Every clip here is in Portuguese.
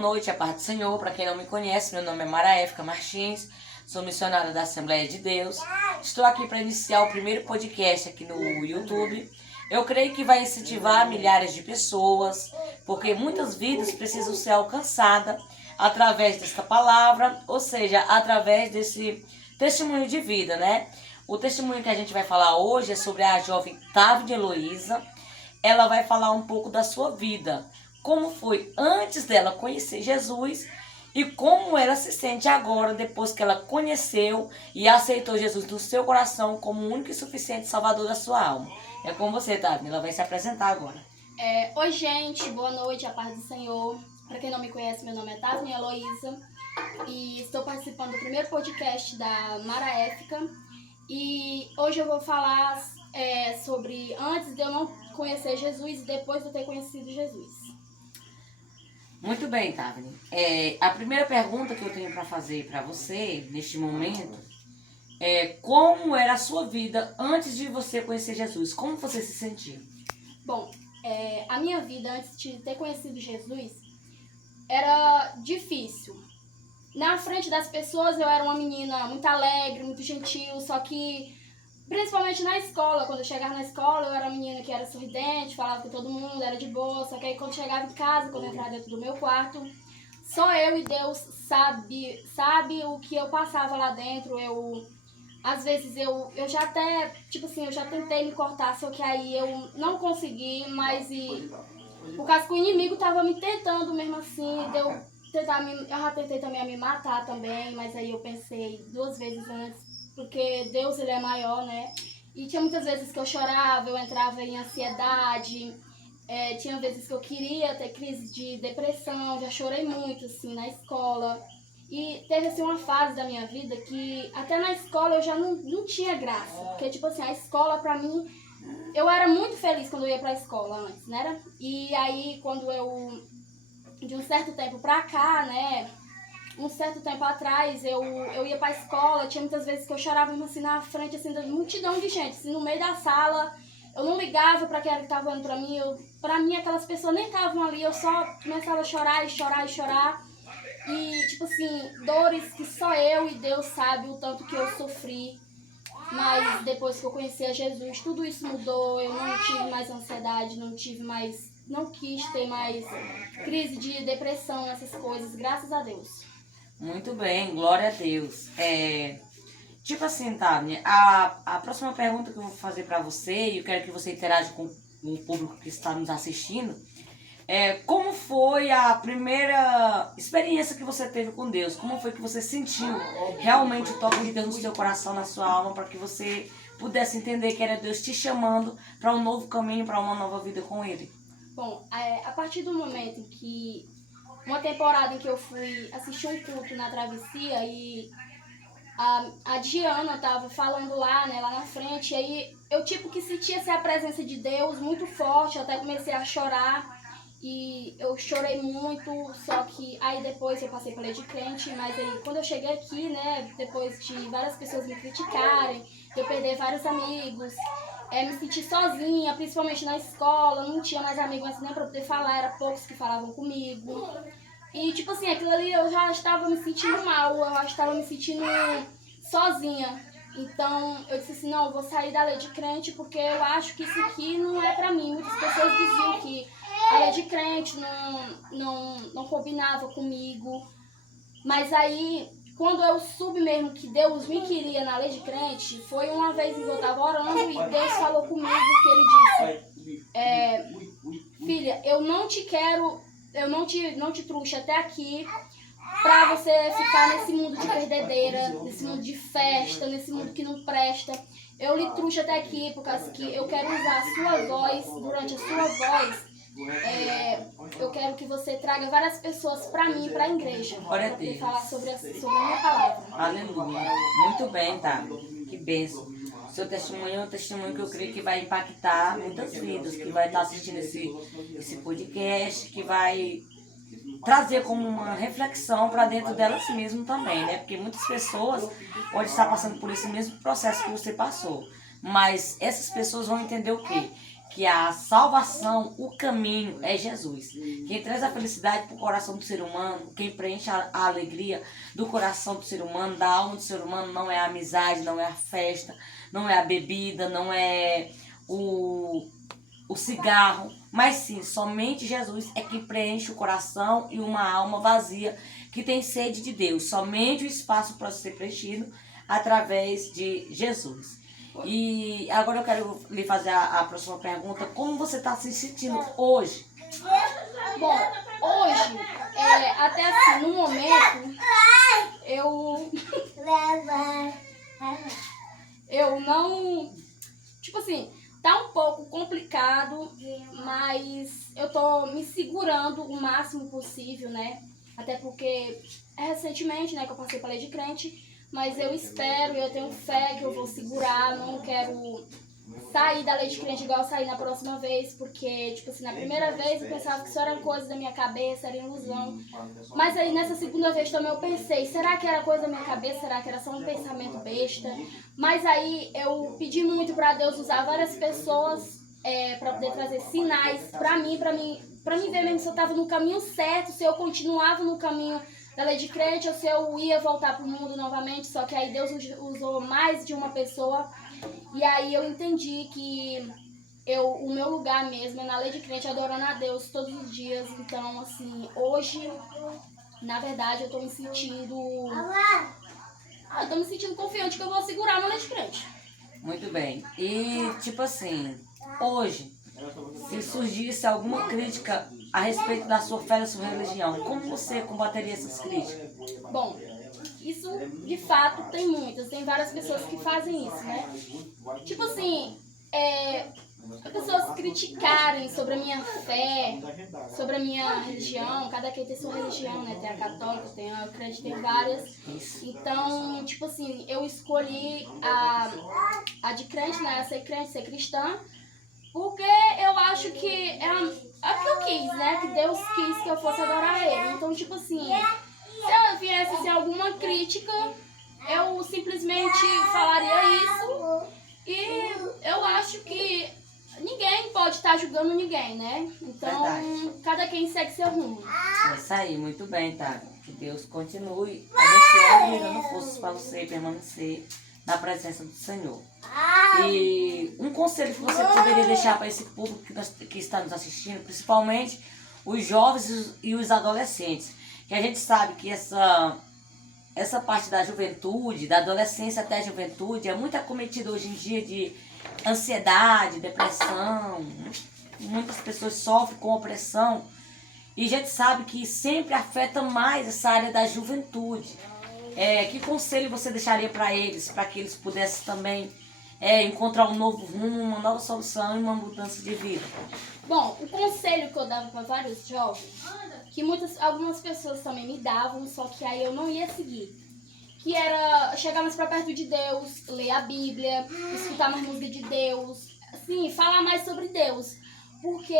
noite, a paz do Senhor. Para quem não me conhece, meu nome é Mara Éfica Martins, sou missionária da Assembleia de Deus. Estou aqui para iniciar o primeiro podcast aqui no YouTube. Eu creio que vai incentivar milhares de pessoas, porque muitas vidas precisam ser alcançadas através desta palavra, ou seja, através desse testemunho de vida, né? O testemunho que a gente vai falar hoje é sobre a jovem Távia Heloísa. Ela vai falar um pouco da sua vida, como foi antes dela conhecer Jesus e como ela se sente agora, depois que ela conheceu e aceitou Jesus no seu coração como o único e suficiente salvador da sua alma. É com você, Távia. Ela vai se apresentar agora. Oi, gente. Boa noite, a paz do Senhor. Para quem não me conhece, meu nome é Távia Heloísa e estou participando do primeiro podcast da Mara Éfica. E hoje eu vou falar sobre antes de eu não conhecer Jesus e depois de eu ter conhecido Jesus. Muito bem, Távia. A primeira pergunta que eu tenho para fazer para você, neste momento, é como era a sua vida antes de você conhecer Jesus? Como você se sentia? Bom, a minha vida antes de ter conhecido Jesus era difícil. Na frente das pessoas eu era uma menina muito alegre, muito gentil, só que principalmente na escola, quando eu chegava na escola eu era uma menina que era sorridente, falava com todo mundo, era de boa, só que aí quando chegava em casa, quando eu entrava dentro do meu quarto, só eu e Deus sabe o que eu passava lá dentro. Às vezes eu já até, eu já tentei me cortar, só que aí eu não consegui, por causa que o inimigo tava me tentando mesmo assim, eu já tentei também a me matar também, mas aí eu pensei duas vezes antes, porque Deus, ele é maior, né? E tinha muitas vezes que eu chorava, eu entrava em ansiedade, tinha vezes que eu queria ter crise de depressão, já chorei muito, assim, na escola. E teve, assim, uma fase da minha vida que até na escola eu já não tinha graça, porque, a escola pra mim, eu era muito feliz quando eu ia pra escola antes, né? E aí, de um certo tempo pra cá, né, um certo tempo atrás, eu ia pra escola, tinha muitas vezes que eu chorava assim na frente, assim, da multidão de gente, assim, no meio da sala, eu não ligava pra quem era que tava olhando pra mim, pra mim aquelas pessoas nem estavam ali, eu só começava a chorar e chorar e chorar, e, dores que só eu e Deus sabe o tanto que eu sofri. Mas depois que eu conheci a Jesus, tudo isso mudou, eu não tive mais ansiedade, não quis ter mais crise de depressão, essas coisas, graças a Deus. Muito bem, glória a Deus. Távia, a próxima pergunta que eu vou fazer para você, e eu quero que você interaja com o público que está nos assistindo, como foi a primeira experiência que você teve com Deus? Como foi que você sentiu realmente o toque de Deus no seu coração, na sua alma, para que você pudesse entender que era Deus te chamando para um novo caminho, para uma nova vida com Ele? Bom, a partir do momento em que, uma temporada em que eu fui assistir um culto na travessia e a Diana tava falando lá, né, lá na frente, e aí eu que sentia a presença de Deus muito forte, eu até comecei a chorar. E eu chorei muito, só que aí depois eu passei por lei de crente, mas aí quando eu cheguei aqui, né, depois de várias pessoas me criticarem, eu perder vários amigos, me senti sozinha, principalmente na escola, não tinha mais amigos assim, nem pra poder falar, era poucos que falavam comigo. E aquilo ali eu já estava me sentindo mal, eu já estava me sentindo sozinha. Então eu disse assim, não, eu vou sair da lei de crente porque eu acho que isso aqui não é pra mim. Muitas pessoas diziam que a lei de crente não combinava comigo. Mas aí, quando eu soube mesmo que Deus me queria na lei de crente, foi uma vez em que eu estava orando e Deus falou comigo que Ele disse, filha, eu não te quero, eu não te trouxe até aqui pra você ficar nesse mundo de perdedeira, nesse mundo de festa, nesse mundo que não presta. Eu lhe trouxe até aqui por causa que eu quero usar a sua voz, durante a sua voz, eu quero que você traga várias pessoas pra mim, pra igreja, pra poder falar sobre a minha palavra. Aleluia. Muito bem, tá? Que bênção. Seu testemunho é um testemunho que eu creio que vai impactar muitas vidas, que vai estar assistindo esse podcast, que vai trazer como uma reflexão para dentro delas mesmas também, né? Porque muitas pessoas podem estar passando por esse mesmo processo que você passou, mas essas pessoas vão entender o quê? que a salvação, o caminho é Jesus. Quem traz a felicidade para o coração do ser humano, quem preenche a alegria do coração do ser humano, da alma do ser humano, não é a amizade, não é a festa, não é a bebida, não é o cigarro, mas sim, somente Jesus é que preenche o coração e uma alma vazia que tem sede de Deus. Somente o espaço pode ser preenchido através de Jesus. E agora eu quero lhe fazer a próxima pergunta. Como você está se sentindo hoje? Bom, hoje, até assim, no momento, eu não... Tipo assim, tá um pouco complicado, mas eu tô me segurando o máximo possível, né? Até porque é recentemente, né, que eu passei pra lei de crente, mas eu espero e eu tenho fé que eu vou segurar, não quero sair da lei de crente igual eu saí na próxima vez, porque, tipo assim, na primeira vez eu pensava que isso era coisa da minha cabeça, era ilusão. Mas aí nessa segunda vez também eu pensei, será que era coisa da minha cabeça? Será que era só um pensamento besta? Mas aí eu pedi muito pra Deus usar várias pessoas pra poder trazer sinais pra mim ver mesmo se eu tava no caminho certo, se eu continuava no caminho da lei de crente ou se eu ia voltar pro mundo novamente. Só que aí Deus usou mais de uma pessoa. E aí eu entendi que o meu lugar mesmo é na lei de crente, adorando a Deus todos os dias. Então, assim, hoje, na verdade, eu tô me sentindo confiante que eu vou segurar na lei de crente. Muito bem. E, tipo assim, hoje, se surgisse alguma crítica a respeito da sua fé, da sua religião, como você combateria essas críticas? Bom, isso de fato tem muitas, tem várias pessoas que fazem isso, né? Tipo assim, as pessoas criticarem sobre a minha fé, sobre a minha religião, cada quem tem sua religião, né? Tem a católica, tem a crente, tem várias. Então, tipo assim, eu escolhi a de crente, né? Ser crente, ser cristã, porque eu acho que é o que eu quis, né? Que Deus quis que eu fosse adorar Ele. Então, tipo assim, se eu viesse assim, alguma crítica, eu simplesmente falaria isso. E eu acho que ninguém pode estar julgando ninguém, né? Então, cada quem segue seu rumo. É isso aí, muito bem, tá? Que Deus continue abençoando e dando forças para você permanecer na presença do Senhor. E um conselho que você poderia deixar para esse público que está nos assistindo, principalmente os jovens e os adolescentes, que a gente sabe que essa parte da juventude, da adolescência até a juventude, é muito acometida hoje em dia de ansiedade, depressão. Muitas pessoas sofrem com opressão e a gente sabe que sempre afeta mais essa área da juventude. Que conselho você deixaria para eles, para que eles pudessem também encontrar um novo rumo, uma nova solução e uma mudança de vida? Bom, o conselho que eu dava para vários jovens, que algumas pessoas também me davam, só que aí eu não ia seguir, que era chegar mais pra perto de Deus, ler a Bíblia, escutar mais música de Deus, assim, falar mais sobre Deus. Porque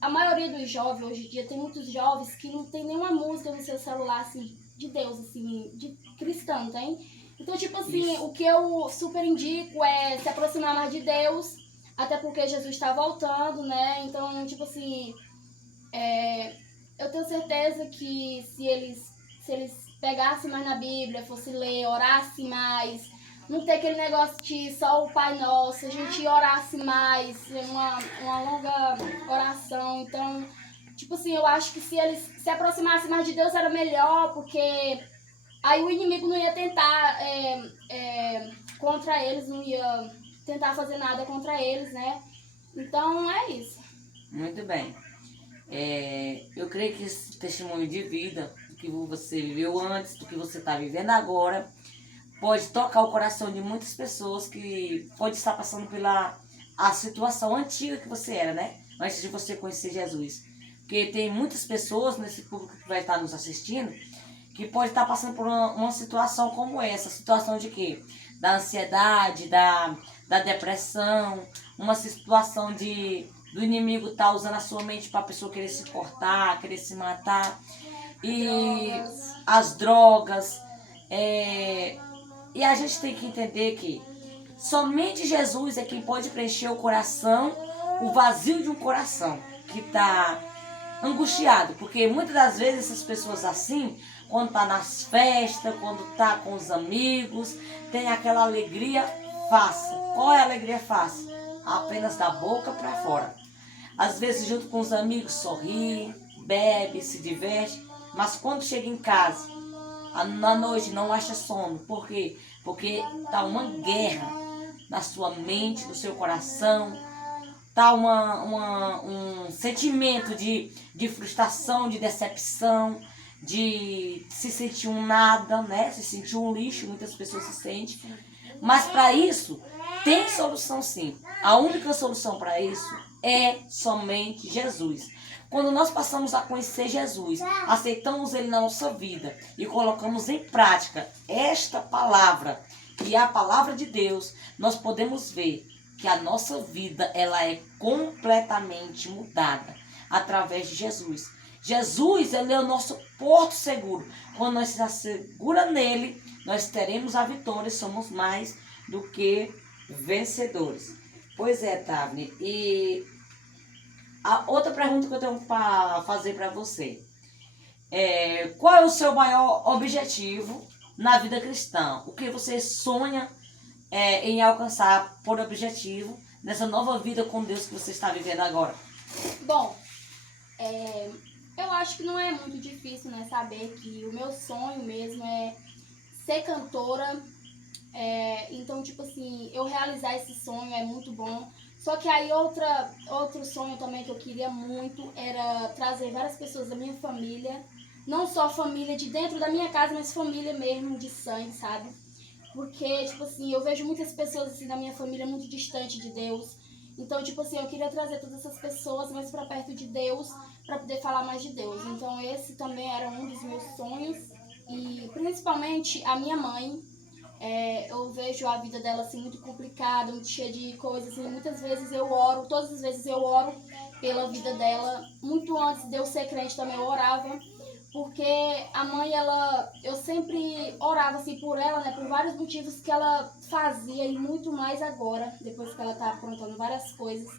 a maioria dos jovens hoje em dia, tem muitos jovens que não tem nenhuma música no seu celular, assim, de Deus, assim, de cristão, tem? Então, tipo assim, o que eu super indico é se aproximar mais de Deus, até porque Jesus está voltando, né? Então, tipo assim, eu tenho certeza que se eles pegassem mais na Bíblia, fossem ler, orassem mais, não ter aquele negócio de só o Pai Nosso, a gente orasse mais, uma longa oração. Então, tipo assim, eu acho que se eles se aproximassem mais de Deus era melhor, porque aí o inimigo não ia tentar contra eles, não ia tentar fazer nada contra eles, né? Então, é isso. Muito bem. Eu creio que esse testemunho de vida, do que você viveu antes, do que você está vivendo agora, pode tocar o coração de muitas pessoas que pode estar passando pela a situação antiga que você era, né? Antes de você conhecer Jesus. Porque tem muitas pessoas nesse público que vai estar nos assistindo que pode estar passando por uma situação como essa. Situação de quê? Da ansiedade, da depressão, uma situação do inimigo estar usando a sua mente para a pessoa querer se cortar, querer se matar. E as drogas. E a gente tem que entender que somente Jesus é quem pode preencher o coração o vazio de um coração que está angustiado, porque muitas das vezes essas pessoas assim, quando tá nas festas, quando tá com os amigos, tem aquela alegria fácil. Qual é a alegria fácil? Apenas da boca para fora. Às vezes junto com os amigos sorri, bebe, se diverte, mas quando chega em casa, na noite não acha sono. Por quê? Porque tá uma guerra na sua mente, no seu coração. Tá um sentimento de frustração, de decepção, de se sentir um nada, né? Se sentir um lixo, muitas pessoas se sentem. Mas para isso, tem solução sim. A única solução para isso é somente Jesus. Quando nós passamos a conhecer Jesus, aceitamos Ele na nossa vida e colocamos em prática esta palavra, que é a palavra de Deus, nós podemos ver que a nossa vida ela é completamente mudada através de Jesus. Jesus, ele é o nosso porto seguro. Quando nós nos segura nele, nós teremos a vitória e somos mais do que vencedores. Pois é, Tavne. E a outra pergunta que eu tenho para fazer para você é: qual é o seu maior objetivo na vida cristã? O que você sonha em alcançar por objetivo nessa nova vida com Deus que você está vivendo agora? Bom, eu acho que não é muito difícil, né, saber que o meu sonho mesmo é ser cantora. Então, tipo assim, eu realizar esse sonho é muito bom. Só que aí outro sonho também que eu queria muito era trazer várias pessoas da minha família. Não só família de dentro da minha casa, mas família mesmo de sangue, sabe? Porque, tipo assim, eu vejo muitas pessoas assim da minha família muito distante de Deus. Então, tipo assim, eu queria trazer todas essas pessoas mais pra perto de Deus, pra poder falar mais de Deus. Então, esse também era um dos meus sonhos. E, principalmente, a minha mãe. Eu vejo a vida dela assim muito complicada, muito cheia de coisas. Assim, muitas vezes eu oro, todas as vezes eu oro pela vida dela. Muito antes de eu ser crente também eu orava. Porque a mãe, eu sempre orava assim por ela, né, por vários motivos que ela fazia e muito mais agora, depois que ela tá aprontando várias coisas.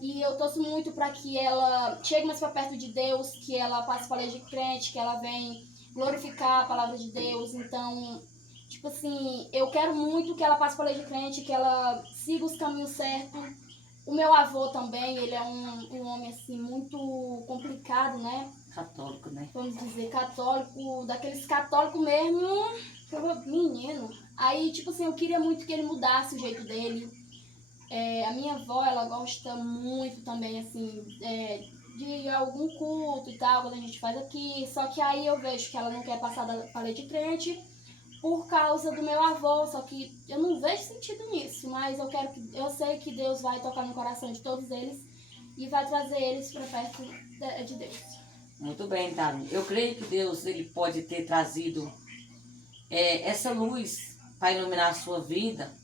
E eu torço muito para que ela chegue mais para perto de Deus, que ela passe para a lei de crente, que ela venha glorificar a palavra de Deus. Então, tipo assim, eu quero muito que ela passe para a lei de crente, que ela siga os caminhos certos. O meu avô também, ele é um homem assim muito complicado, né? Católico, né? Vamos dizer, católico, daqueles católicos mesmo, menino. Aí, tipo assim, eu queria muito que ele mudasse o jeito dele. A minha avó, ela gosta muito também, assim, de algum culto e tal, quando a gente faz aqui. Só que aí eu vejo que ela não quer passar da lei de crente por causa do meu avô. Só que eu não vejo sentido nisso, mas eu sei que Deus vai tocar no coração de todos eles e vai trazer eles para perto de Deus. Muito bem, Tami. Eu creio que Deus ele pode ter trazido essa luz para iluminar a sua vida,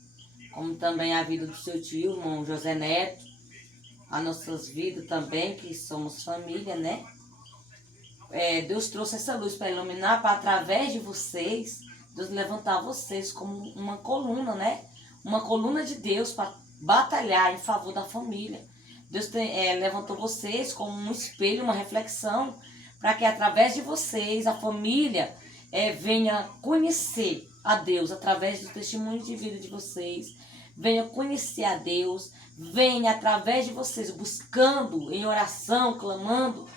como também a vida do seu tio, irmão José Neto, as nossas vidas também, que somos família, né? Deus trouxe essa luz para iluminar, para através de vocês, Deus levantar vocês como uma coluna, né? Uma coluna de Deus para batalhar em favor da família. Deus levantou vocês como um espelho, uma reflexão, para que através de vocês, a família venha conhecer a Deus, através do testemunho de vida de vocês, venha conhecer a Deus, venha através de vocês, buscando em oração, clamando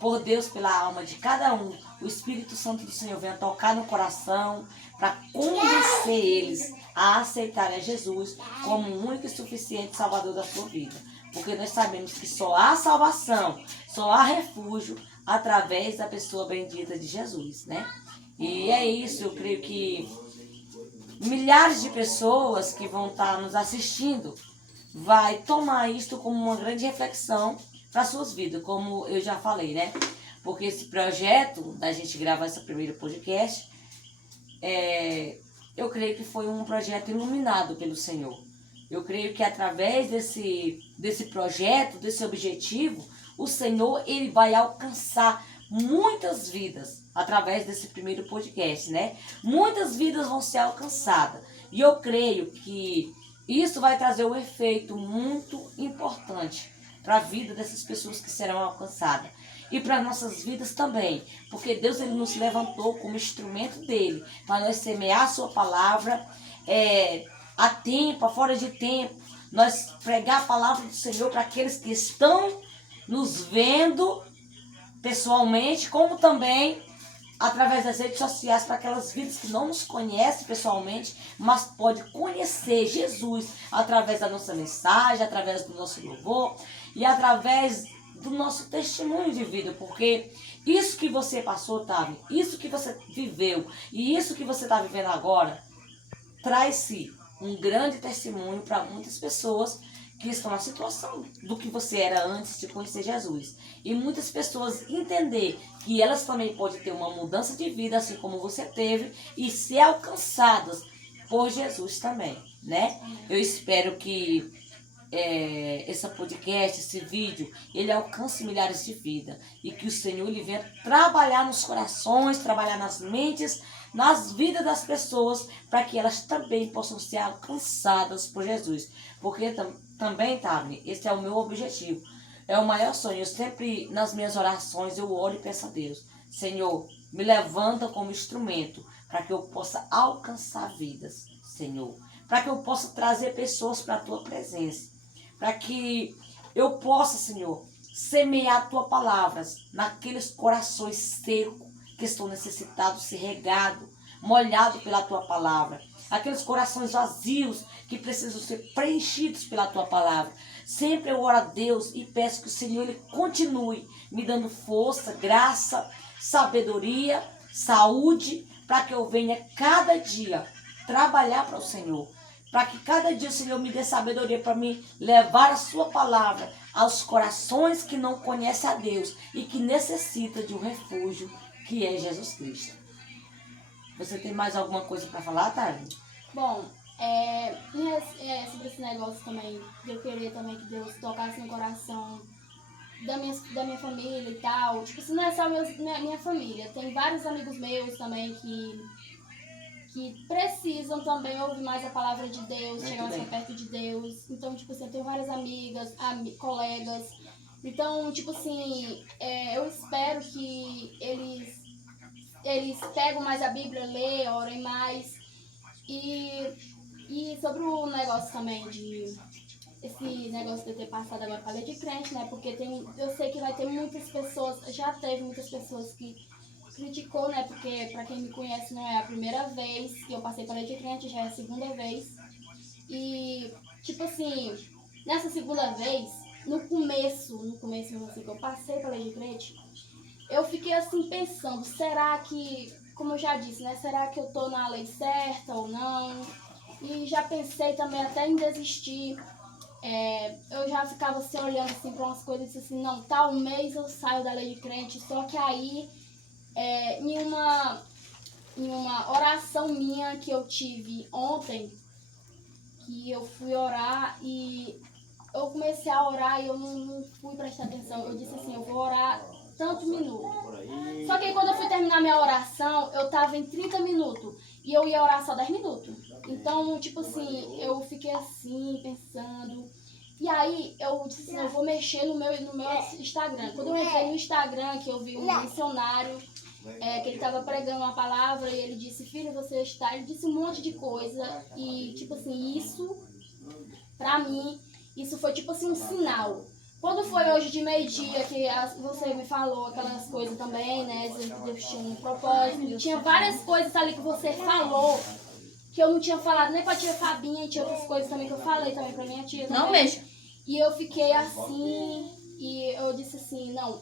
por Deus pela alma de cada um. O Espírito Santo do Senhor venha tocar no coração para convencer eles a aceitarem a Jesus como o único e suficiente Salvador da sua vida. Porque nós sabemos que só há salvação, só há refúgio através da pessoa bendita de Jesus, né? E é isso, eu creio que milhares de pessoas que vão estar nos assistindo vai tomar isto como uma grande reflexão para suas vidas, como eu já falei, né? Porque esse projeto da gente gravar esse primeiro podcast, eu creio que foi um projeto iluminado pelo Senhor. Eu creio que através desse projeto, desse objetivo, o Senhor ele vai alcançar muitas vidas através desse primeiro podcast, né? Muitas vidas vão ser alcançadas. E eu creio que isso vai trazer um efeito muito importante para a vida dessas pessoas que serão alcançadas. E para nossas vidas também, porque Deus ele nos levantou como instrumento dele, para nós semear a sua palavra a tempo, a fora de tempo, nós pregar a palavra do Senhor para aqueles que estão nos vendo pessoalmente, como também através das redes sociais, para aquelas vidas que não nos conhecem pessoalmente, mas pode conhecer Jesus através da nossa mensagem, através do nosso louvor e através do nosso testemunho de vida, porque isso que você passou, Tavi, isso que você viveu e isso que você está vivendo agora, traz-se um grande testemunho para muitas pessoas que estão na situação do que você era antes de conhecer Jesus. E muitas pessoas entender que elas também podem ter uma mudança de vida, assim como você teve, e ser alcançadas por Jesus também, né? Eu espero que esse podcast, esse vídeo, ele alcance milhares de vidas e que o Senhor ele venha trabalhar nos corações, trabalhar nas mentes, nas vidas das pessoas, para que elas também possam ser alcançadas por Jesus. Porque também, Tavni, esse é o meu objetivo, é o maior sonho. Eu sempre, nas minhas orações, eu oro e peço a Deus: Senhor, me levanta como instrumento para que eu possa alcançar vidas, Senhor, para que eu possa trazer pessoas para a Tua presença, para que eu possa, Senhor, semear a Tua palavra naqueles corações secos que estão necessitados de ser regados, molhados pela Tua palavra. Aqueles corações vazios que precisam ser preenchidos pela Tua palavra. Sempre eu oro a Deus e peço que o Senhor ele continue me dando força, graça, sabedoria, saúde, para que eu venha cada dia trabalhar para o Senhor. Para que cada dia o Senhor me dê sabedoria para me levar a sua palavra aos corações que não conhecem a Deus e que necessitam de um refúgio, que é Jesus Cristo. Você tem mais alguma coisa para falar, Thalia? Bom, sobre esse negócio também, de eu querer também que Deus tocasse no coração da minha família e tal. Tipo, isso não é só minha família, tem vários amigos meus também que precisam também ouvir mais a palavra de Deus, chegar mais perto de Deus. Então, tipo assim, eu tenho várias amigas, colegas. Então, tipo assim, eu espero que eles pegam mais a Bíblia, lêem, orem mais. E sobre o negócio também esse negócio de eu ter passado agora para lei de crente, né? Porque eu sei que vai ter muitas pessoas, já teve muitas pessoas que criticou, né? Porque pra quem me conhece não é a primeira vez que eu passei para lei de crente, já é a segunda vez. E tipo assim, nessa segunda vez, no começo mesmo assim, que eu passei para lei de crente, eu fiquei assim pensando, será que, como eu já disse, né? Será que eu tô na lei certa ou não? E já pensei também até em desistir. Eu já ficava assim, olhando assim para umas coisas e disse assim, não, tal mês eu saio da lei de crente. Só que aí, em uma oração minha que eu tive ontem, que eu fui orar e eu comecei a orar e eu não fui prestar atenção. Eu disse assim, eu vou orar tanto minuto. Só que aí, quando eu fui terminar minha oração, eu tava em 30 minutos e eu ia orar só 10 minutos. Então, tipo assim, eu fiquei assim, pensando. E aí, eu disse assim, eu vou mexer no meu Instagram. Quando eu entrei no Instagram, que eu vi um missionário, que ele tava pregando uma palavra e ele disse, filho, você está... Ele disse um monte de coisa e, tipo assim, isso, pra mim, isso foi tipo assim um sinal. Quando foi hoje de meio-dia que você me falou aquelas coisas também, né? Deus tinha um propósito. Tinha várias coisas ali que você falou que eu não tinha falado nem pra tia Fabinha, e tinha outras coisas também que eu falei também pra minha tia. Também. Não mexa. E eu fiquei assim, e eu disse assim, não,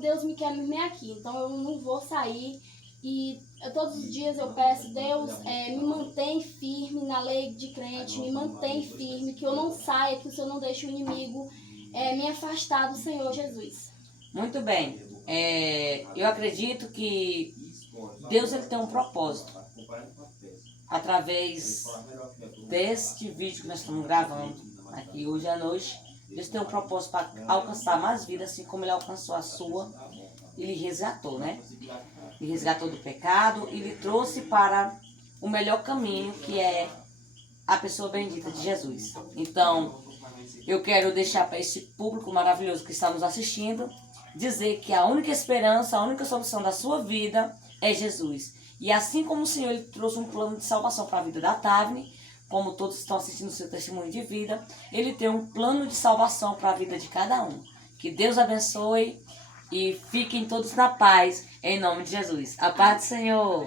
Deus me quer me aqui, então eu não vou sair. E todos os dias eu peço, Deus, me mantém firme na lei de crente, me mantém firme, que eu não saia, que o Senhor não deixe o inimigo me afastar do Senhor Jesus. Muito bem. Eu acredito que Deus ele tem um propósito. Através deste vídeo que nós estamos gravando aqui hoje à noite, Deus tem um propósito para alcançar mais vidas, assim como Ele alcançou a sua. Ele resgatou, né? Ele resgatou do pecado e Ele trouxe para o melhor caminho, que é a pessoa bendita de Jesus. Então, eu quero deixar para esse público maravilhoso que está nos assistindo, dizer que a única esperança, a única solução da sua vida é Jesus. E assim como o Senhor ele trouxe um plano de salvação para a vida da Tavne, como todos estão assistindo o seu testemunho de vida, ele tem um plano de salvação para a vida de cada um. Que Deus abençoe e fiquem todos na paz, em nome de Jesus. A paz do Senhor!